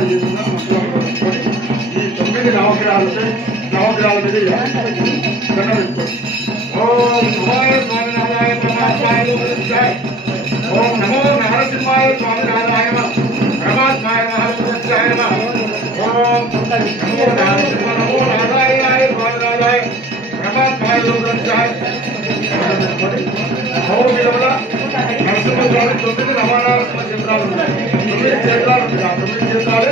ఈ 9 నవగ్రహాల మీద ఓం స్వామినారాయణ పరమాత్మాయ ఓం నమో నరసింహాయ స్వామినారాయణ పరమాత్మాయ ఓం నమో నరసింహ నమో నారాయణాయ స్వామినారాయణ పరమాత్మాయ నరసింహస్వామి 9 నవనారసింహ చిత్రాలు 9 క్షేత్రాలు 9 క్షేత్రాలు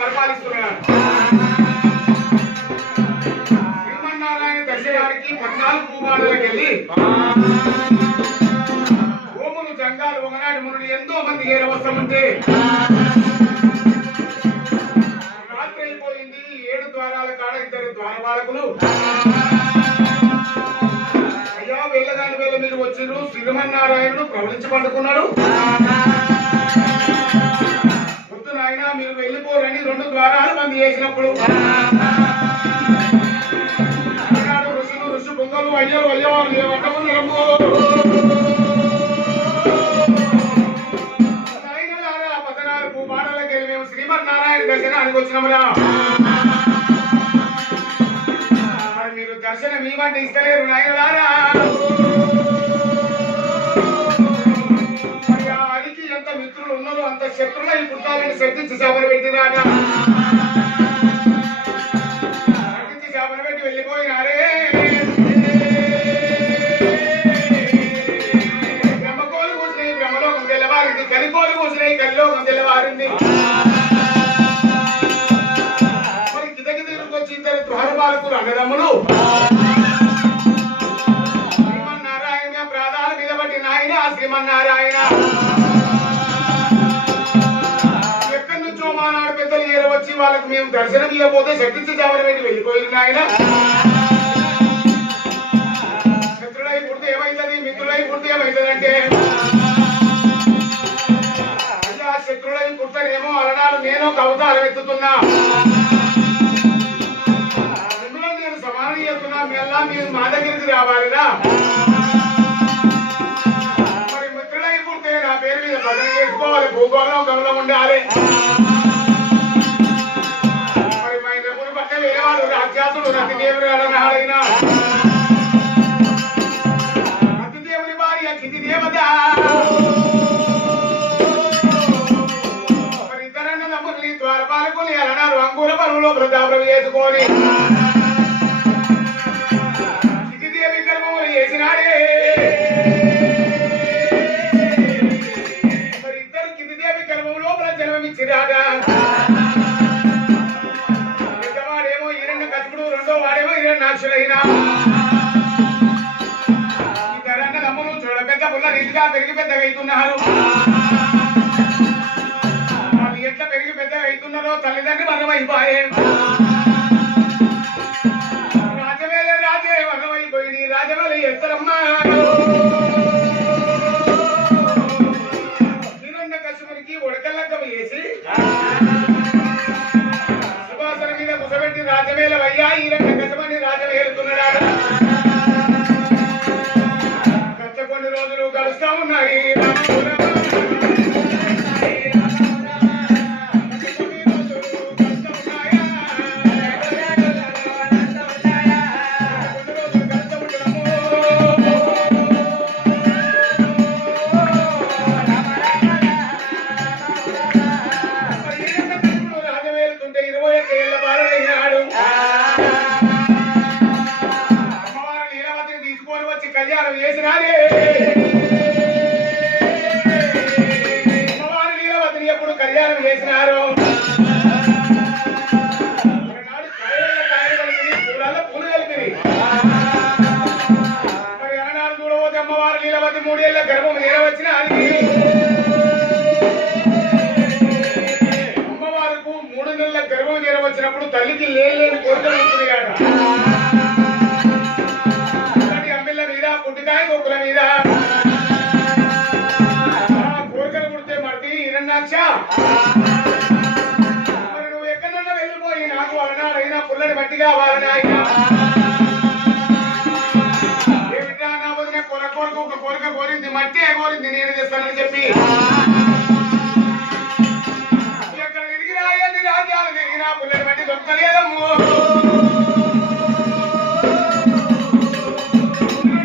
పరిపాలిస్తున్నాడు. శ్రీమన్నారాయణ దర్శనానికి 14 భూపాలకు వెళ్ళి భూములు జంగాలు ఒకనాటి మునుడు ఎంతో మంది ఏరవసరం ఉంటే రాత్రి అయిపోయింది. 7 ద్వారాల కాడ 2 ద్వారపాలకులు అయ్యా వేళగాని వేళ మీరు వచ్చిర్రు, శ్రీమన్నారాయణుడు ప్రవహించి పండుకున్నాడు, అయినా మీరు వెళ్ళిపోరని 2 ద్వారాలు మంది చేసినప్పుడు ఋషి బొంగలు అయ్యలు అయ్యవారు వంటము 16 భూపాటలకు వెళ్ళి మేము శ్రీమన్నారాయణ దర్శనానికి వచ్చినామురా. మీరు దర్శనం ఇవ్వండి ఇస్తలేరు నాయనలారా. అదికి ఎంత మిత్రులు ఉన్నారో అంత శత్రులై పుట్టాలని శక్తించి శాపన పెట్టినాక శక్తించి శాపన పెట్టి వెళ్ళిపోయినారే. బ్రహ్మకోలు కూసినాయి, బ్రహ్మలోకం తెల్లవారింది. కలికోలు కూసినాయి, కలిలోకం తెల్లవారింది. మరి కితకి తిరుగుకొచ్చి ఇద్దరు ద్వారపాలకులు అన్నదమ్ములు శ్రీమన్నారాయణ ప్రాధాల మీద పట్టి నాయన శ్రీమన్నారాయణ ఎక్కడి నుంచో మానాడు పెద్దలు ఏరవచ్చి వాళ్ళకు మేము దర్శనం ఇవ్వకపోతే శక్తించి చావన పెట్టి వెళ్ళిపోయింది ఆయన. శత్రులై పుడితే ఏమైతుంది, మిత్రులై పుడితే ఏమైతుంది అంటే అయ్యా శత్రులై పుట్టనేమో అలనాడు నేను కవతాలు ఎత్తుతున్నా, మిమ్మల్ని నేను సమానం చేస్తున్నా, మెల్లా మీరు మా దగ్గరికి రావాలిరా. మరి మిత్రులై పుడితే నా పేరు మీద భజన చేసుకోవాలి, భూగోళం గమనం ఉండాలి. మరి మా ఇంద్రపురి పట్ల వేరేవాడు రాక్షసుడు రతిదేవుడు అలనాడైనా రతిదేవుని భార్య కితి దేవత మరి ఇద్దరన్న నమ్ముల్ని ద్వారపాలకుని అలనాడు అంకుర పరువులో ప్రతాపం చేసుకొని కితిదేవి గర్భములు చేసినాడే. మరి ఇద్దరు కితిదేవి గర్భము లోపల జన్మమిచ్చిరాట. పెద్దవాడేమో ఈరన్న కసుపుడు, రెండో వాడేమో హిరణ్యాక్షులైనా ఇద్దరన్న నమ్ములు చూడ పెద్ద పుల్ల రీతిగా పెరిగి పెద్దగా అవుతున్నారు. వాళ్ళు ఎట్లా పెరిగి పెద్దగా అవుతున్నారో తల్లిదండ్రి మరణమైపోయే. రాజవేలే రాజే మరణమైపోయింది. రాజవేలి ఎత్తరమ్మా హిరణ్య కశిపునికి ఉడకలక్కం వేసి సుభాసన మీద కుసబెట్టి రాజవేల వయ్యా హిరణ్య కశిపుని రాజవేలుతున్నాడు. గత కొన్ని రోజులు కలుస్తా ఉన్నాయి. రాజవేలుతుంటే 21 ఏళ్ల బాలుడైనాడు. అమ్మవారు లీలావతిని తీసుకొని వచ్చి కళ్యాణం చేసినారే. అమ్మవారు లీలావతిని ఎప్పుడు కళ్యాణం చేసినారు ఒకనాడు కాయల కాయలు కలిపి పూలల్లో పూలు కలిపి మరి అలనాడు చూడబోతే అమ్మవారు లీలావతి 3 ఏళ్ల గర్భం నేరవచ్చిన అమ్మవారికి 3 నెలల గర్భం నేరవచ్చినప్పుడు తల్లికి లేని కోరికలు ఉంటున్నాయట. అమ్మిళ్ళ మీద పుట్టికాయ కొక్కుల మీద కోరికలు పుడితే మర్తి హిరణ్యాక్ష మరి నువ్వు ఎక్కడన్నా వెళ్ళిపోయి నాకు అలనాడైనా పుల్లని మట్టి కావాలని ఆయన ఏమిటా నా వదిన కొరకు ఒక కోరిక కోరింది, మట్టి కోరింది, నేను తెస్తానని చెప్పి ఎక్కడ తిరిగినా ఎన్ని రాజ్యాలు తిరిగినా పుల్లని మట్టి దొరకలేదమ్ము.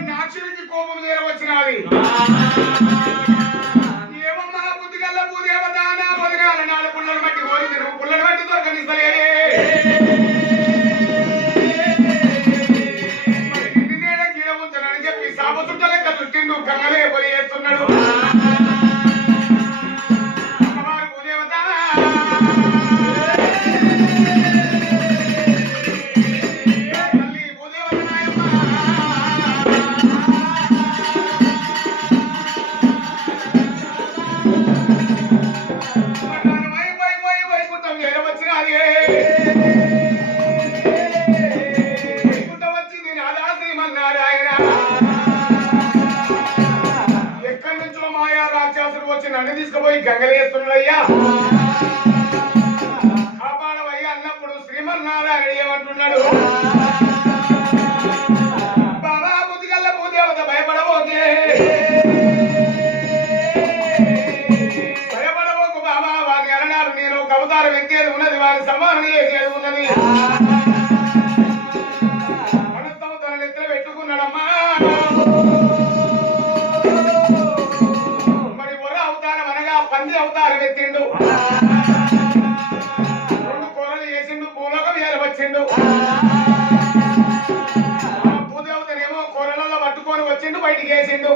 నాక్షుడికి కోపం చేరవచ్చినది. ఏమమ్మా బుద్ధిగల్ల భూదేవత నా వదినాల నాడు పుల్లని మట్టి కోరింది, నువ్వు పుల్లని మట్టి దొరకనిస్తలేదే. నిన్నేడ కీడ ఉంచనని చెప్పి సాప చుట్ట లెక్క చుట్టిండు, గంగలే పొలి చేస్తున్నాడు. అమ్మవారు భూదేవత తల్లి భూదేవత నాయమ్మ వైకుంఠం చేరవచ్చినది. వైకుంఠం వచ్చింది నాదా శ్రీమన్నారాయణ. ఎక్కడి నుంచో మాయా రాక్షసుడు వచ్చి నన్ను తీసుకుపోయి గంగలేస్తున్నాడయ్యా, కాపాడవయ్యా అన్నప్పుడు శ్రీమన్నారాయణ ఏమంటున్నాడు, బాబా బుద్ధిగల్ల భూదేవత భయపడబోతే భయపడబోకు బాబా. వారిని అలనాడు నేను ఒక అవతారం ఎత్తేది ఉన్నది, వారి సమానం చేసేది ఉన్నది. మనస్తము తన నెత్తిన పెట్టుకున్నాడమ్మా. మరి ఒర అవతారం అనగా పంది అవతారం ఎత్తిండు. బయటికి వేసిండు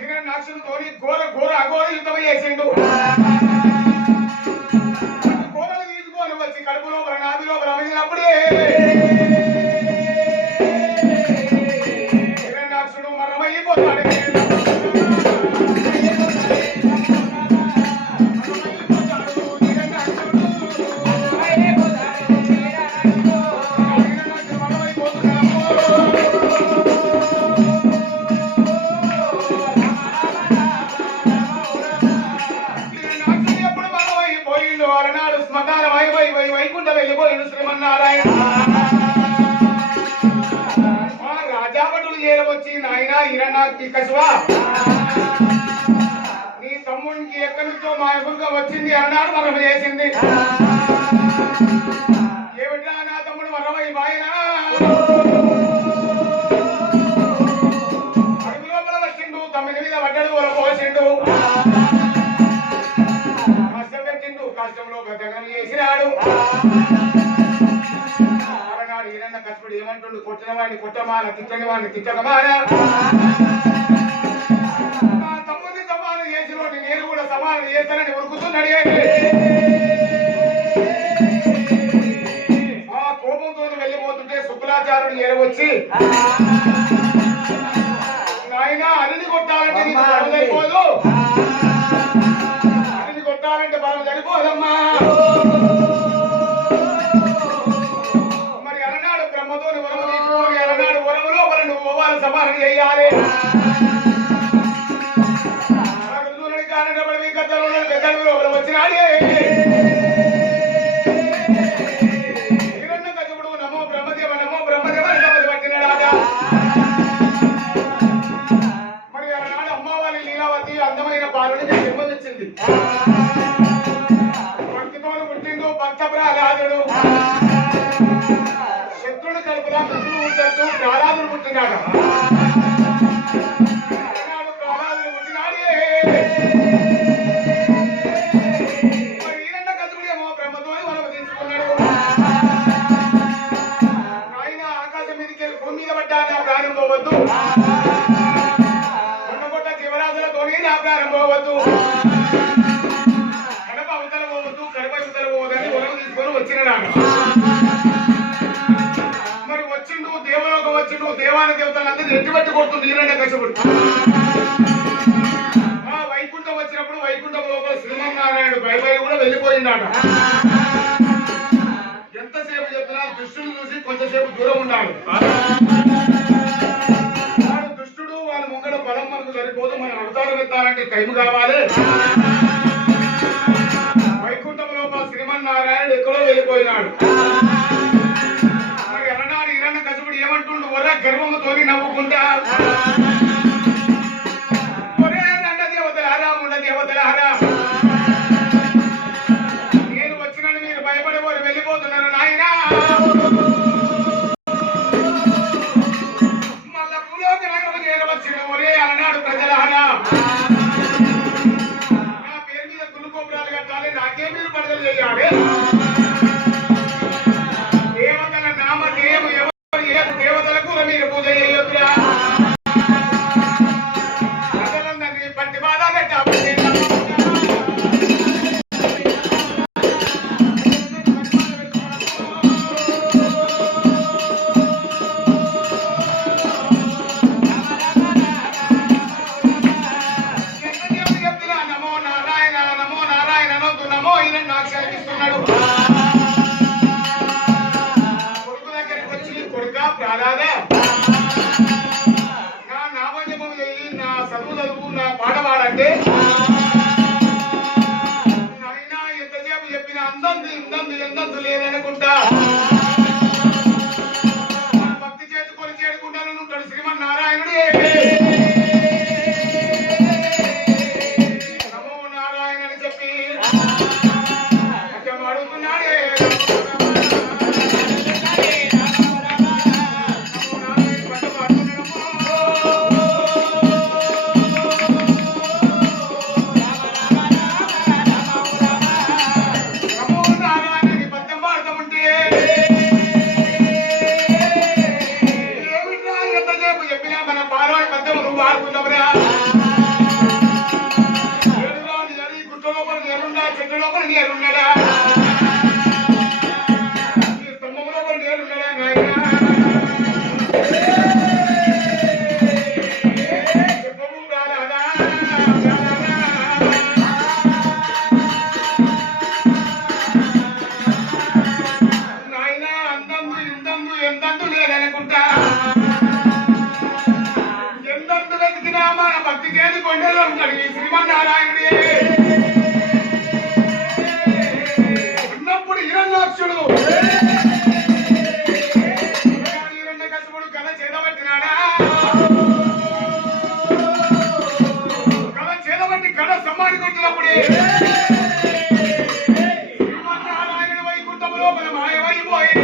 హిరణ్యాక్షునితోని ఘోర ఘోర అఘోర యుద్ధం చేసిండు ఘోరలు తీసుకొని వచ్చి కడుపు లోపల నాభి లోపల అమిగినప్పుడే హిరణ్యాక్షుడు మరణమైపోతాడు వైకుంఠ వెళ్ళిపోయిన శ్రీమన్నారాయణ రాజాభటులు చేరవచ్చి నాయన హిరణ్యాక్షువా నీ తమ్ముడికి ఎక్కడి నుంచో మా ఎదురుగా వచ్చింది అన్నాడు మనం చేసింది ఏమిటా నా తమ్ముడు మరవై బాయనా అడుగు లోపల వచ్చిండు 9 మీద వడ్డడు వల పోసిండు కష్టంలో గతగం చేసినాడు అలనాడు హిరణ్యకశిపుడు ఏమంటుండు కొట్టిన వాడిని కొట్టమాన తిట్టని వాడిని తిట్టకమాన నా తమ్ముడిని సమానం చేసిన వాడిని నేను కూడా సమానం చేస్తానని ఉరుకుతున్నాడు ఆ కోపంతో వెళ్ళిపోతుంటే శుక్లాచార్యుడు ఏరవచ్చి ఆయన అన్ని కొట్టాలంటే నీకు సరిపోదు కొట్టాలంటే బలం సరిపోదమ్మా మరి అలనాడు బ్రహ్మతోని వరము తీసుకొని అలనాడు వరము లోపల నువ్వు పోవాలి సమానం చేయాలి పెద్దలు లోపల వచ్చినాడే హిరణ్యకశిపుడు నమో బ్రహ్మదేవ పట్టినాడా మరి అలనాడు అమ్మవారి లీలావతి అందమైన పాలని జన్మనిచ్చింది భక్త ప్రహ్లాదుడు శత్రుడు కలుపులా పుట్టుడు ఉంటూ ప్రహ్లాదుడు పుట్టినాడు ప్రహ్లాదుడు పుట్టినాడే మరి హిరణ్యకశిపుడు ఏమో బ్రహ్మతో వరము తీసుకున్నాడు ఆయన ఆకాశం మీదకి భూమి మీద పడ్డా నా ప్రాణం పోవద్దు కొండగొట్ట జీవరాశులతోనే నా ప్రాణం పోవద్దు మరి వచ్చిండు దేవలోకం వచ్చిండు దేవాన దేవతలందరూ ఎట్టుబట్టి కొడుతుంది హిరణ్యకశిపుడు ఆ వైకుంఠం వచ్చినప్పుడు వైకుంఠం లోపల శ్రీమన్నారాయణుడు బయలుదేరి కూడా వెళ్ళిపోయిందాట ఎంతసేపు చెప్పినా దుష్టుడు చూసి కొంచెంసేపు దూరం ఉండాలి వాడు దుష్టుడు వాళ్ళ ముంగడ బలం మనకు సరిపోదు మనం అవతారం ఎత్తాలంటే టైం కావాలి శ్రీమన్నారాయణుడు ఎక్కడో వెళ్ళిపోయినాడు అలనాడు హిరణ్యకశిపుడు ఏమంటుండు ఒరే గర్వముతోని నవ్వుకుంటా ఒరే దండ దేవతలారా ముండ దేవతలారా నేను వచ్చినని మీరు భయపడిపోయి వెళ్ళిపోతున్నారు నాయనా మళ్ళా భూలోకి నగరం చేరవచ్చిన ఒరే అలనాడు ప్రజలారా నాకే మీరు పడదలు చేయాలి దేవతల నామధేయము ఎవరు ఏ దేవతలకు మీరు పూజ చేయొద్దురా ప్రజలందరినీ పట్టి బాధ పెట్టాలి కొడుకు దగ్గరికి వచ్చి కొడుక ప్రాణాదా నా నామజపం చేయి నా చదువు నా పాట పాడంటే అయినా ఎంతసేపు చెప్పిన ఎంతందు లేదనుకుంటా భక్తి చేసుకొని చేరుకుంటానని ఉంటాడు శ్రీమన్నారాయణుడే నమో నారాయణ అని చెప్పి అడుగుతున్నాడే చెప్పినా అన్నాడు ఈ శ్రీమన్నారాయణుడే. అన్నప్పుడు హిరణ్యాక్షుడు హిరణ్యకశిపుడు కథ చేదబట్టినాడా. కథ చేదబట్టి కథ సమ్మాని కొట్టినప్పుడే శ్రీమన్నారాయణుడు వైకుంఠం లోపల మాయమైపోయి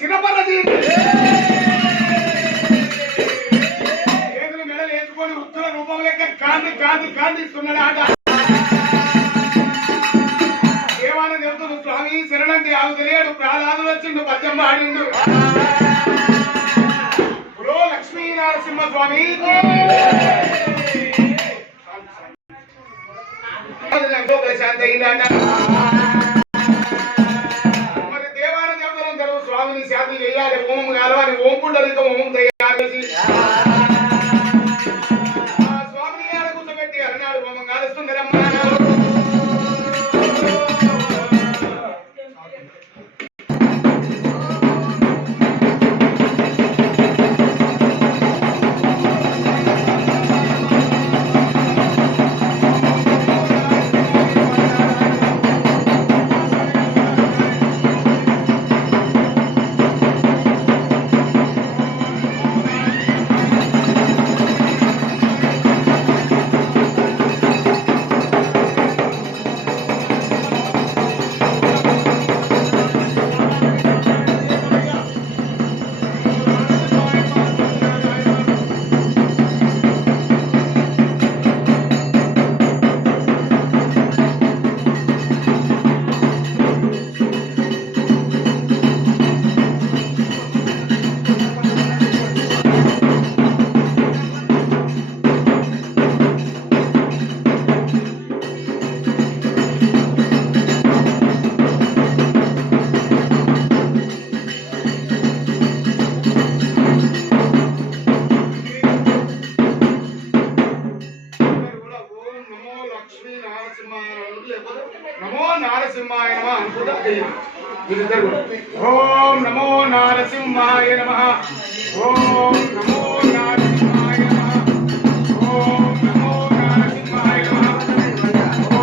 చిన్నపల్లది చేతులు మెడలు వేసుకొని ఉత్తర రూపం లెక్క కాంతిస్తున్నాడు ఆట. దేవాన దేవతలు స్వామి శరణంటే ఆవు తెలియడు ప్రాణాలు వచ్చిండు పద్యం పాడిండు. పురో లక్ష్మీ నరసింహ స్వామి శాంతి అయిందంట. స్వామిని శాంతి చేయాలి, ఓం కాలవాని ఓం పుండలిక ఓం తయారు చేసి స్వామిని ఆడ కూర్చోబెట్టి అన్నాడు ఓం కాలుస్తుంది రమ్మ. నమో నారసింహాయ నమః అనుకుంటా. ఓం నమో నారసింహాయ నమః. ఓం నమో నారసింహాయ నమః. ఓం నమో నారసింహాయ నమః.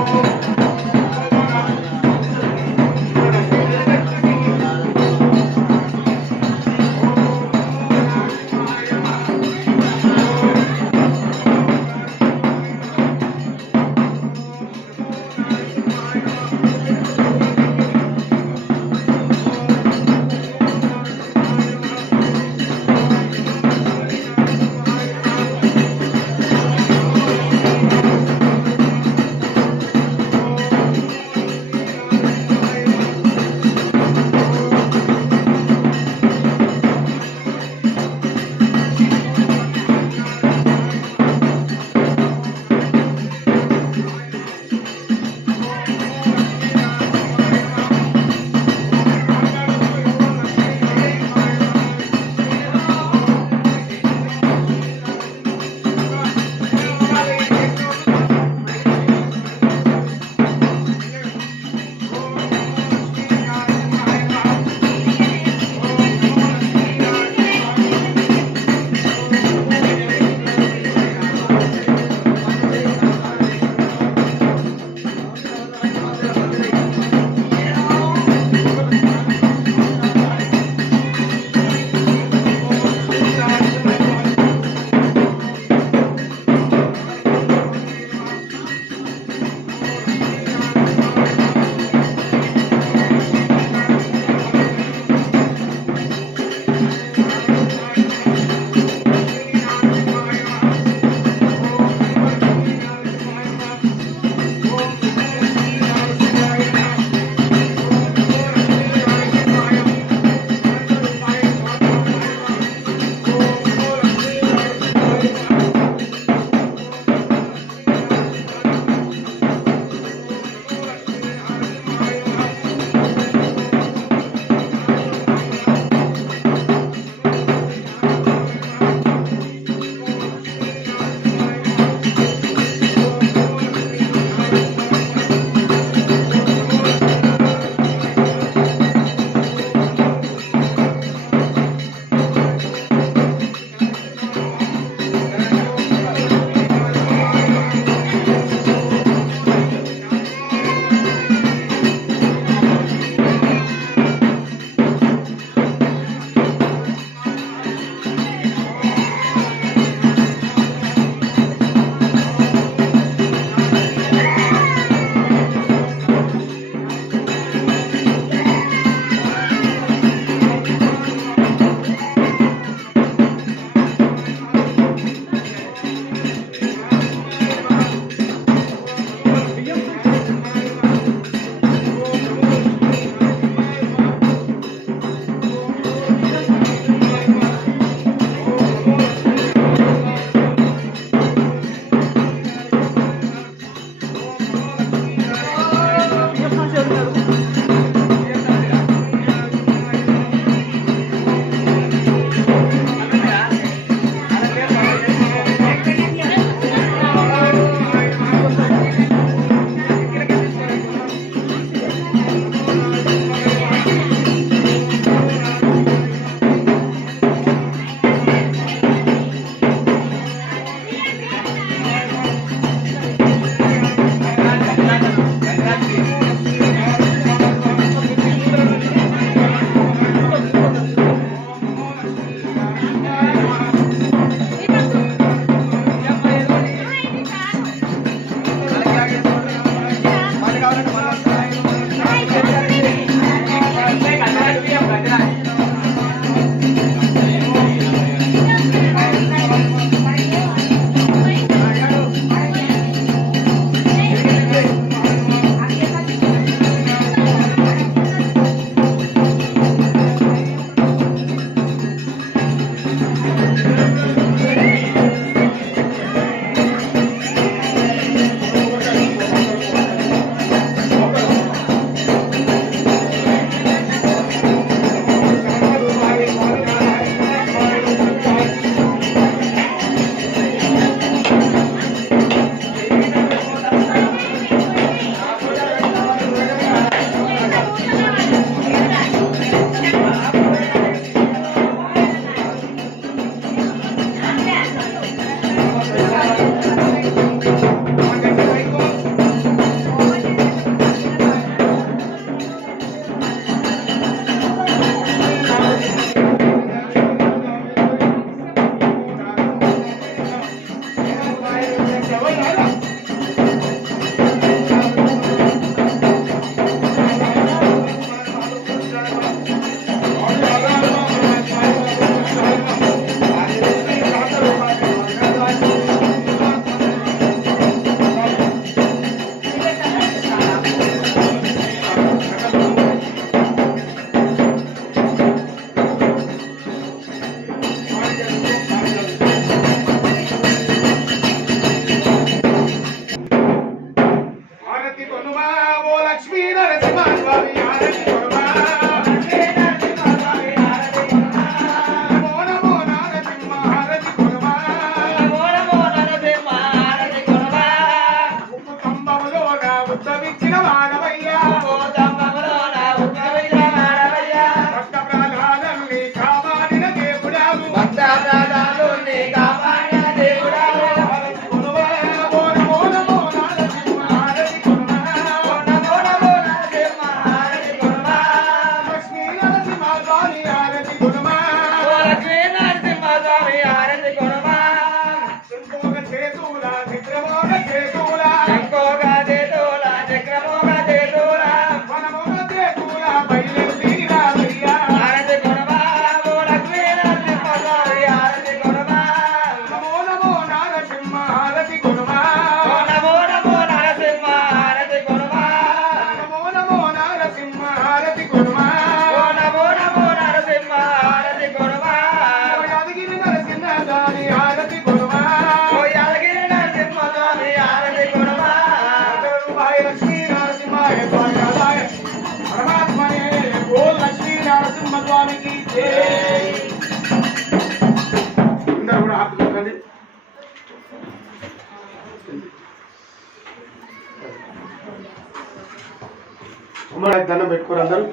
గుమ్మడి దండం పెట్టుకోరు అందరూ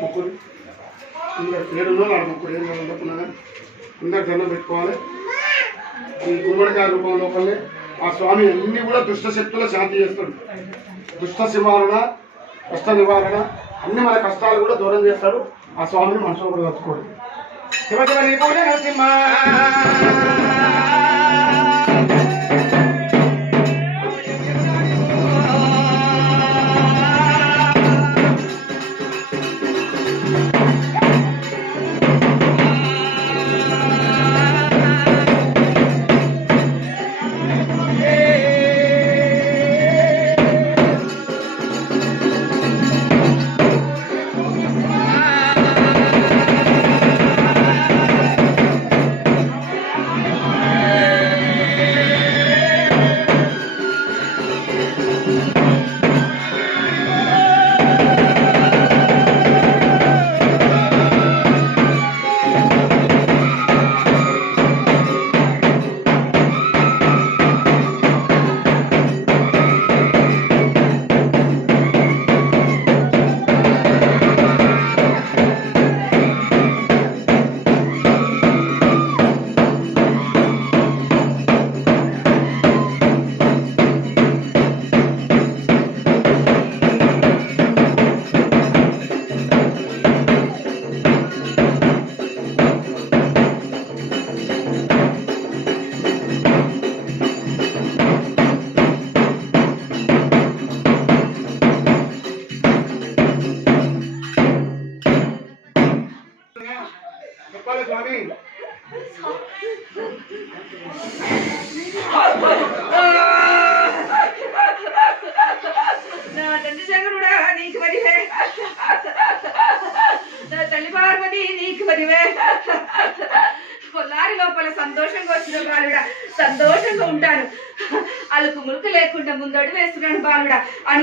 ముక్కులు అందరు 7 రోజులు ఆడ ముక్కులు 7 రోజులు అనుకున్నా అందరు దండం పెట్టుకోవాలి. ఈ గుమ్మడికాయ రూపం లోపలనే ఆ స్వామి అన్ని కూడా దుష్ట శక్తుల శాంతి చేస్తాడు. దుష్ట నివారణ, కష్ట నివారణ, అన్ని మన కష్టాలు కూడా దూరం చేస్తాడు. ఆ స్వామిని మనసులో కూడా తలుచుకోండి. శివ శివ నీ పూజ నరసింహ. చెప్పాలి స్వామి. నా తండ్రి శంకరుడా నీకు మదివే, నా తల్లి పార్వతి నీకు మదివే. కొల్లారి లోపల సంతోషంగా వచ్చిన బాలుడా, సంతోషంగా ఉంటాను. అలుకు ములుకు లేకుండా ముందడు వేస్తున్నాడు బాలుడా.